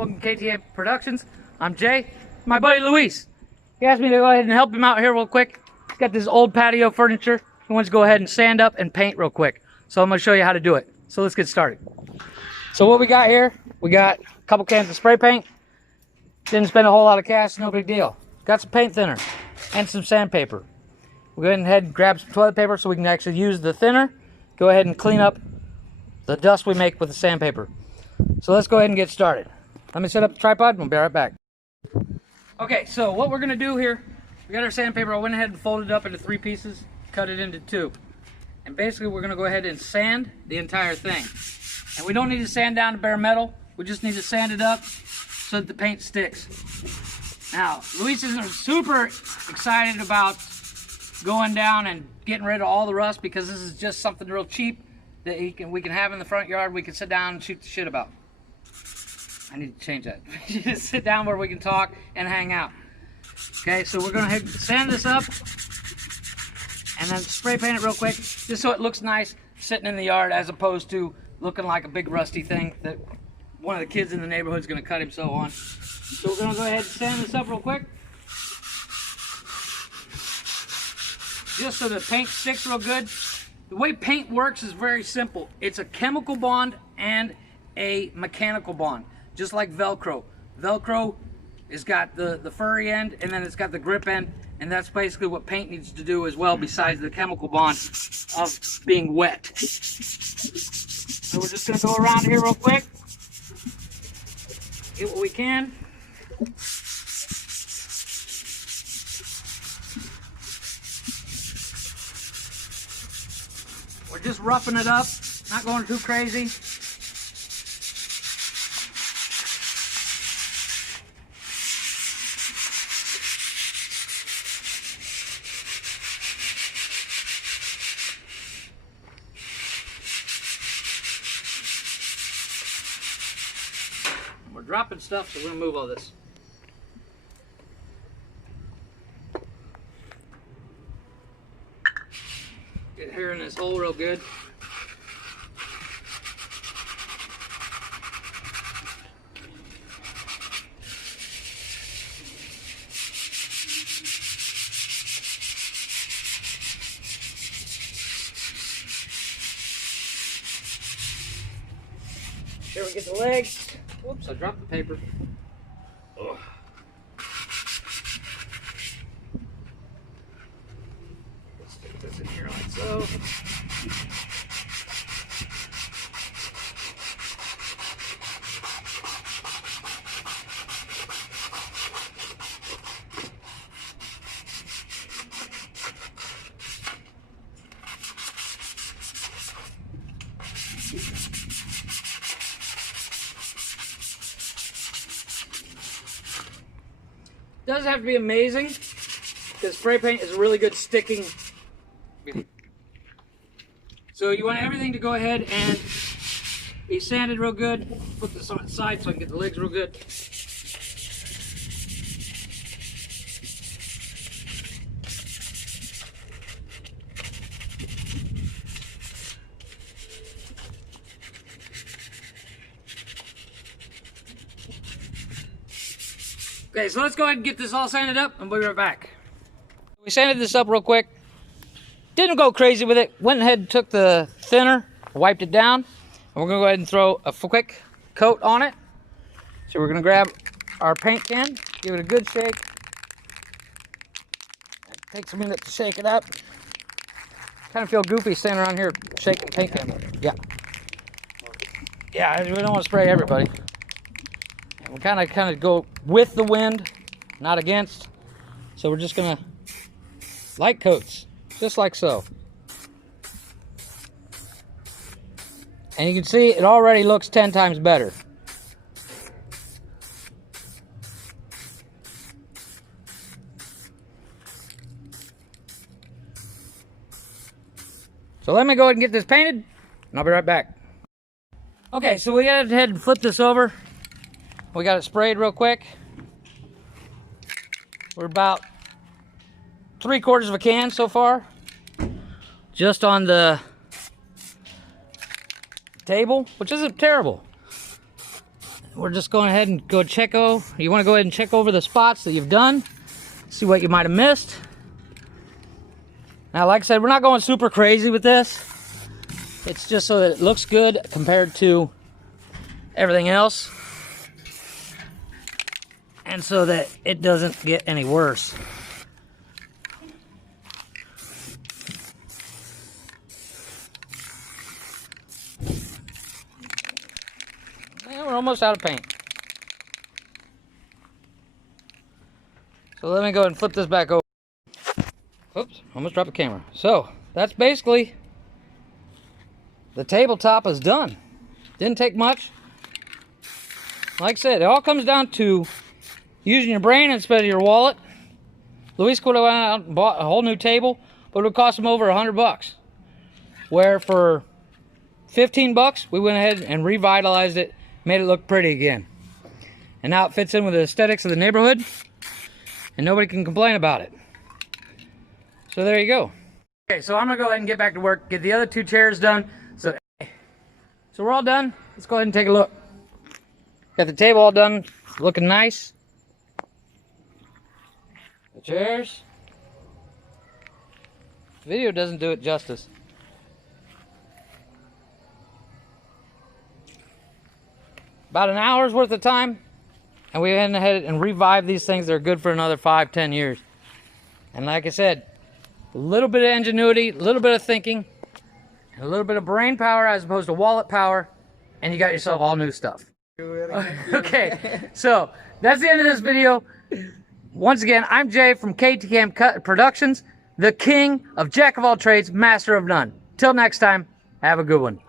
Welcome to KTA Productions. I'm Jay. My buddy Luis. He asked me to go ahead and help him out here real quick. He's got this old patio furniture. He wants to go ahead and sand up and paint real quick. So I'm going to show you how to do it. So let's get started. So what we got here, we got a couple cans of spray paint. Didn't spend a whole lot of cash, no big deal. Got some paint thinner and some sandpaper. We'll go ahead and grab some toilet paper so we can actually use the thinner. Go ahead and clean up the dust we make with the sandpaper. So let's go ahead and get started. Let me set up the tripod and we'll be right back. Okay, so what we're gonna do here, we got our sandpaper. I went ahead and folded it up into 3 pieces, cut it into 2. And basically we're gonna go ahead and sand the entire thing. And we don't need to sand down to bare metal. We just need to sand it up so that the paint sticks. Now, Luis isn't super excited about going down and getting rid of all the rust because this is just something real cheap that we can have in the front yard. We can sit down and shoot the shit about. I need to change that. Just sit down where we can talk and hang out. Okay, so we're gonna sand this up and then spray paint it real quick, just so it looks nice sitting in the yard as opposed to looking like a big rusty thing that one of the kids in the neighborhood is gonna cut himself on. So we're gonna go ahead and sand this up real quick, just so the paint sticks real good. The way paint works is very simple. It's a chemical bond and a mechanical bond, just like Velcro. Velcro has got the furry end and then it's got the grip end, and that's basically what paint needs to do as well, besides the chemical bond of being wet. So we're just gonna go around here real quick, get what we can. We're just roughing it up, not going too crazy. We're dropping stuff, so we're gonna move all this. Get here in this hole real good. Here we get the legs. Whoops, I dropped the paper. Ugh. Let's stick this in here like so. Doesn't have to be amazing, because spray paint is a really good sticking. So you want everything to go ahead and be sanded real good. Put this on its side so I can get the legs real good. Okay, so let's go ahead and get this all sanded up and we'll be right back. We sanded this up real quick. Didn't go crazy with it. Went ahead and took the thinner, wiped it down, and we're gonna go ahead and throw a quick coat on it. So we're gonna grab our paint can, give it a good shake. It takes a minute to shake it up. Kind of feel goofy standing around here shaking paint can. Yeah. Yeah, we don't want to spray everybody. We kind of go with the wind, not against. So we're just gonna light coats, just like so. And you can see it already looks 10 times better. So let me go ahead and get this painted, and I'll be right back. Okay, so we got to head and flip this over. We got it sprayed real quick. We're about 3/4 of a can so far. Just on the table, which isn't terrible. we're just going ahead and go check over. You want to go ahead and check over the spots that you've done, see what you might have missed. Now, like I said, we're not going super crazy with this. It's just so that it looks good compared to everything else, and so that it doesn't get any worse. And we're almost out of paint. So let me go ahead and flip this back over. Oops, almost dropped the camera. So that's basically, the tabletop is done. Didn't take much. Like I said, it all comes down to using your brain instead of your wallet. Luis could have went out and bought a whole new table, but it would cost him over $100. Where for 15 bucks, we went ahead and revitalized it, made it look pretty again. And now it fits in with the aesthetics of the neighborhood, and nobody can complain about it. So there you go. Okay, so I'm gonna go ahead and get back to work, get the other two chairs done. So we're all done. Let's go ahead and take a look. Got the table all done, looking nice. The chairs. The video doesn't do it justice. About an hour's worth of time, and we went ahead and revived these things. They're good for another 5-10 years. And like I said, a little bit of ingenuity, a little bit of thinking, and a little bit of brain power as opposed to wallet power, and you got yourself all new stuff. Okay, so that's the end of this video. Once again, I'm Jay from KTCam Productions, the king of jack of all trades, master of none. Till next time, have a good one.